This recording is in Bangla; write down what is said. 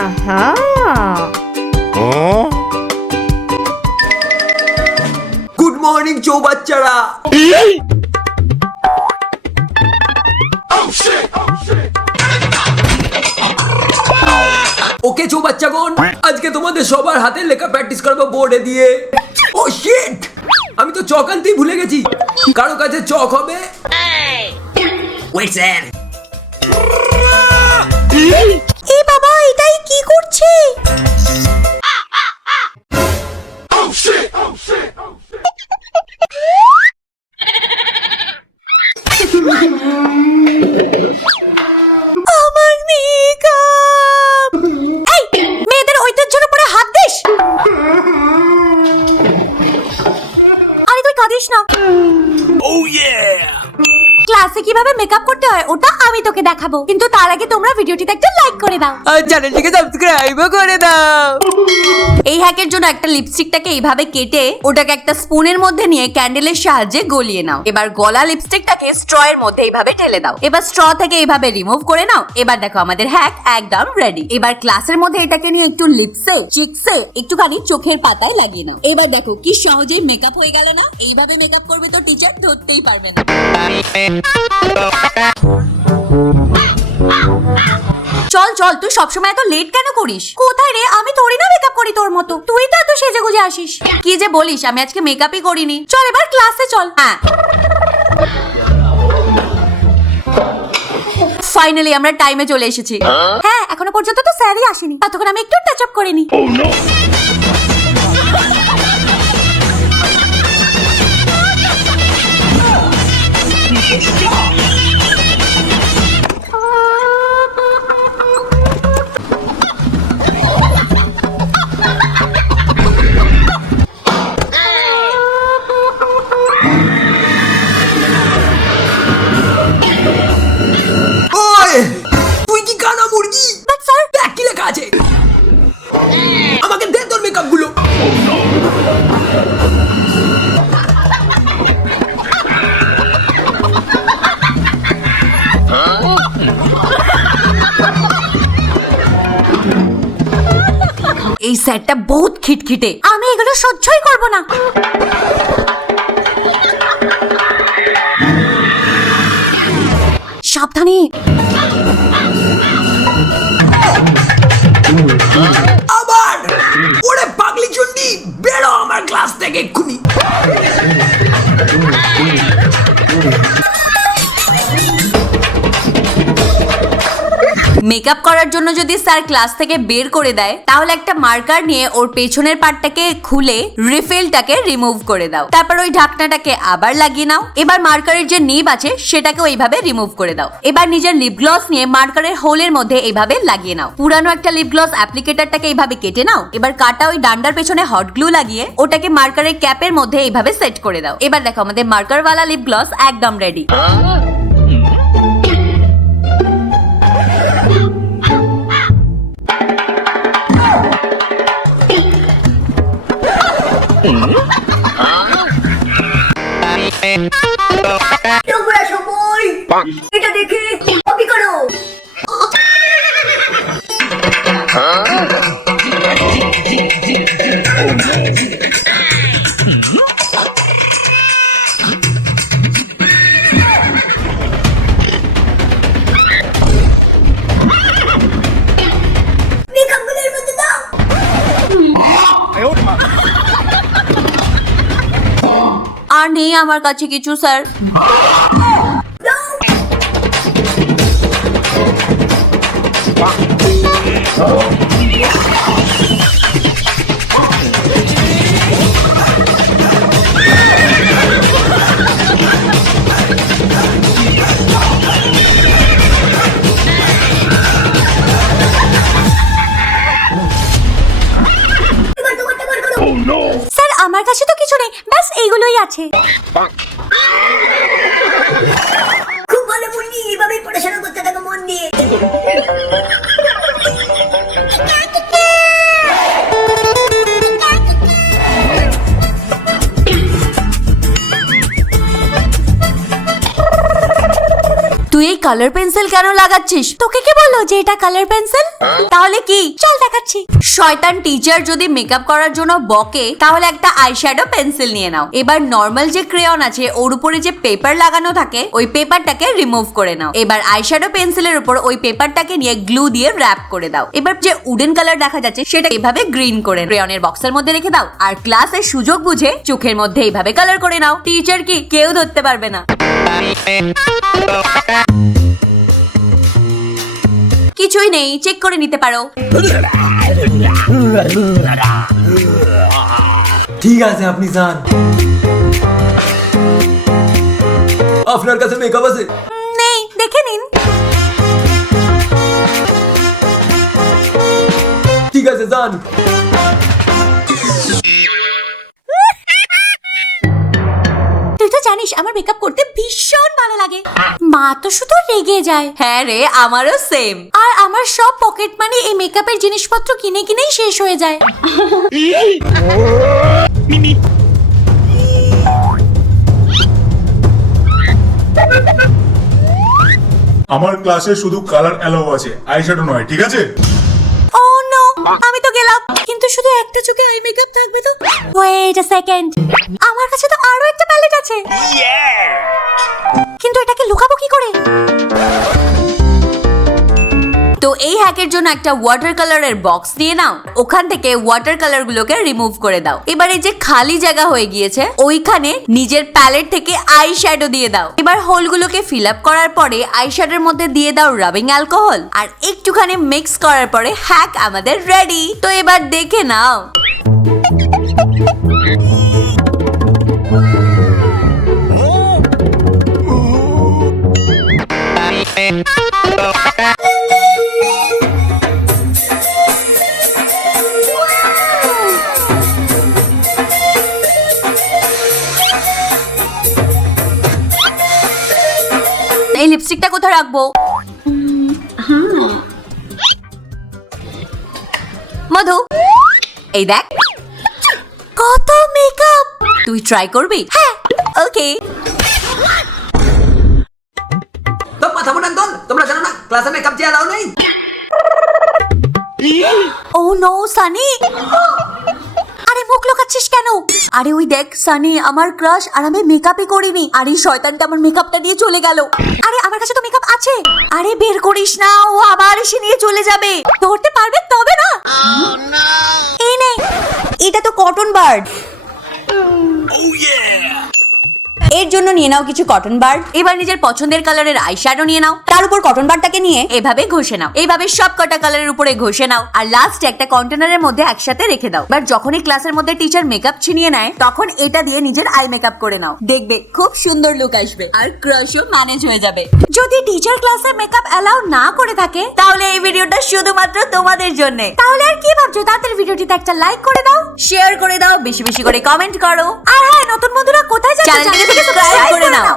আহা গুড মর্নিং চৌবাচ্চারা। ওকে চৌবাচ্চাগণ, আজকে তোমাদের সবার হাতে লেখা প্র্যাকটিস করবো বোর্ডে দিয়ে। ও শিট, আমি তো চক আনতেই ভুলে গেছি। কারো কাছে চক হবে? Wait sir. এই বাবা, এটাই কি করছে? আমার মেকআপ! এই মেয়েদের ঐতিহ্যের উপরে হাত দিস? আরে তুই কাঁদিস না। ও ইয়ে, ক্লাসে কিভাবে মেকআপ করতে হয় ওটা আমি তোকে দেখাবো, কিন্তু তার আগে তোমরা ভিডিওটিতে একটা লাইক করে দাও আর চ্যানেলটিকে সাবস্ক্রাইবও করে দাও। এই হ্যাকের জন্য একটা লিপস্টিকটাকে এইভাবে কেটে ওটাকে একটা স্পুনের মধ্যে নিয়ে ক্যান্ডেলের সাহায্যে গলিয়ে নাও। এবার গলা লিপস্টিকটাকে স্ট্র এর মধ্যে এইভাবে ঢেলে দাও। এবার স্ট্র থেকে এইভাবে রিমুভ করে নাও। এবার দেখো আমাদের হ্যাক একদম রেডি। এবার ক্লাসের মধ্যে এটাকে নিয়ে একটু লিপসে, চিকসে, একটুখানি চোখের পাতায় লাগিয়ে নাও। এবার দেখো কি সহজেই মেকআপ হয়ে গেল না? এইভাবে মেকআপ করবে তো টিচার ধরতেই পারবে না। চল চল, তুই সবসময় এত লেট কেন করিস? কোথায় রে? আমি তোরই না মেকআপ করি তোর মতো, তুই তো এত সেজে গুজে আসিস। কি যে বলিস, আমি আজকে মেকআপই করিনি। চল এবার ক্লাসে চল। হ্যাঁ, ফাইনালি আমরা টাইমে চলে এসেছি। হ্যাঁ, এখনো পর্যন্ত তো স্যারই আসেনি, ততক্ষণ আমি একটু টাচ আপ করে নি। তুই কি কানা মুরগি? স্যার, কি লেখা আছে? আমাকে দে তোর মেকআপ গুলো। এই স্যারটা বহুত খিটখিটে, আমি এগুলো সহ্যই করব না। সাবধানে। আবার ওরে পাগলি চন্ডি, বেরো আমার ক্লাস থেকে এক্ষুনি। মেকআপ করার জন্য যদি স্যার ক্লাস থেকে বের করে দেয়, তাহলে একটা মার্কার নিয়ে ওর পেছনের পার্টটাকে খুলে রিফিলটাকে রিমুভ করে দাও। তারপর ওই ঢাকনাটাকে আবার লাগিয়ে নাও। এবার মার্কারের যে নিব আছে সেটাকে ওইভাবে রিমুভ করে দাও। এবার নিজের লিপ গ্লস নিয়ে মার্কারের হোলের মধ্যে এইভাবে লাগিয়ে নাও। পুরানো একটা লিপ গ্লস অ্যাপ্লিকেটরটাকে এইভাবে কেটে নাও। এবার কাটা ওই ডান্ডার পেছনে হট গ্লু লাগিয়ে ওটাকে মার্কারের ক্যাপের মধ্যে এইভাবে সেট করে দাও। এবার দেখো আমাদের মার্কারওয়ালা লিপ গ্লস একদম রেডি। তোমরা সবাই এটা দেখে কপি করো। মেকআপগুলোর মধ্যে দাও। আর নেই আমার কাছে কিছু স্যার। স্যার আমার কাছে তো কিছু নেই, ব্যাস এইগুলোই আছে। খুব ভালো মুন্নি, এভাবেই পড়াশোনা করতে থাকো মন দিয়ে। তুই এই কালার পেন্সিল কেন লাগাচ্ছিস? তোকে কে বললো যে এটা কালার পেন্সিল? তাহলে কি? চল দেখাচ্ছি। শয়তান টিচার যদি মেকআপ করার জন্য বকে তাহলে একটা আইশ্যাডো পেন্সিল নিয়ে নাও। এবার নর্মাল যে ক্রেয়ন আছে ওর উপরে যে পেপার লাগানো থাকে ওই পেপারটাকে রিমুভ করে নাও। এবার আইশ্যাডো পেন্সিলের উপর ওই পেপারটাকে নিয়ে গ্লু দিয়ে র‍্যাপ করে দাও। এবার যে উডেন কালার দেখা যাচ্ছে সেটা এভাবে গ্রিন করে ক্রেয়নের বক্সের মধ্যে রেখে দাও আর ক্লাসের সুযোগ বুঝে চোখের মধ্যে এইভাবে কালার করে নাও। টিচার কি কেউ ধরতে পারবে না। কিছুই নেই, চেক করে নিতে পারো। ঠিক আছে আপনি যান। আপনার কাছে মেকআপ আছে? নেই, দেখে নিন। ঠিক আছে যান। তুই তো জানিস আমার মেকআপ করতে ভীষণ ভালো লাগে। মা তো শুধু রেগে যায়। হ্যাঁ রে, আমারও সেম। আর আমার সব পকেট মানি এই মেকআপের জিনিসপত্র কিনে কিনেই শেষ হয়ে যায়। আমার ক্লাসে শুধু কালার অ্যালাউ আছে, আইশ্যাডো নয়, ঠিক আছে? ও নো, আমি তো গেলাম, কিন্তু শুধু একটা চোখে আই মেকআপ থাকবে তো। ওয়েট আ সেকেন্ড, আমার কাছে তো আরো একটা প্যালেট আছে। কিন্তু এটাকে লুকাবো কি করে? তো এই হ্যাকের জন্য একটা ওয়াটার কালারের বক্স নিয়ে নাও, ওখান থেকে ওয়াটার কালার গুলোকে রিমুভ করে দাও। এবার এই যে খালি জায়গা হয়ে গিয়েছে ওইখানে নিজের প্যালেট থেকে আই শ্যাডো দিয়ে দাও। এবার হোল গুলোকে ফিল আপ করার পরে আই শ্যাডোর মধ্যে দিয়ে দাও রাবিং অ্যালকোহল আর একটুখানি মিক্স করার পরে হ্যাক আমাদের রেডি। তো এবার দেখে নাও। এই লিপস্টিকটা কোথায় রাখবো? মধু, এই দেখ কত মেকআপ। তুই ট্রাই করবি? হ্যাঁ, ওকে। তো মাথা মোটার দল, তোমরা জানো না ক্লাসে মেকআপ যে অ্যালাউ নেই? ও নো সানি, আরে মুখ লুকাচ্ছিস কেন? আরে ওই দেখ সানি আমার ক্রাশ আর আমি মেকআপই করিনি। আরে শয়তানটা আমার মেকআপটা দিয়ে চলে গেল। আরে আমার কাছে তো মেকআপ আছে। আরে বের করিস না, ও আবার এসে নিয়ে চলে যাবে। ধরতে পারবে তবে না। এই নে, এটা তো কটন বার্ড। এর জন্য নিয়ে নাও কিছু কটন বার্ড। এবার নিজের পছন্দের কালারের আইশ্যাডো নিয়ে নাও, তার উপর কটন বার্ডটাকে নিয়ে এভাবে ঘষে নাও। এইভাবে সব কটা কালারের উপরে ঘষে নাও আর লাস্টে একটা কন্টেনারের মধ্যে একসাথে রেখে দাও। এবার যখনই ক্লাসের মধ্যে টিচার মেকআপ ছিনিয়ে নেয় তখন এটা দিয়ে নিজের আই মেকআপ করে নাও। দেখবে খুব সুন্দর লুক আসবে আর ক্রাশও ম্যানেজ হয়ে যাবে। যদি টিচার ক্লাসে মেকআপ অ্যালাউ না করে থাকে তাহলে এই ভিডিওটা শুধুমাত্র তোমাদের জন্য। তাহলে আর কি ভাবছো? তাড়াতাড়ি ভিডিওটিতে একটা লাইক করে দাও, শেয়ার করে দাও, বেশি বেশি করে কমেন্ট করো। আর হ্যাঁ, নতুন বন্ধুরা কোথায় যাচ্ছো? চ্যানেলটিকে সাবস্ক্রাইব করে নাও।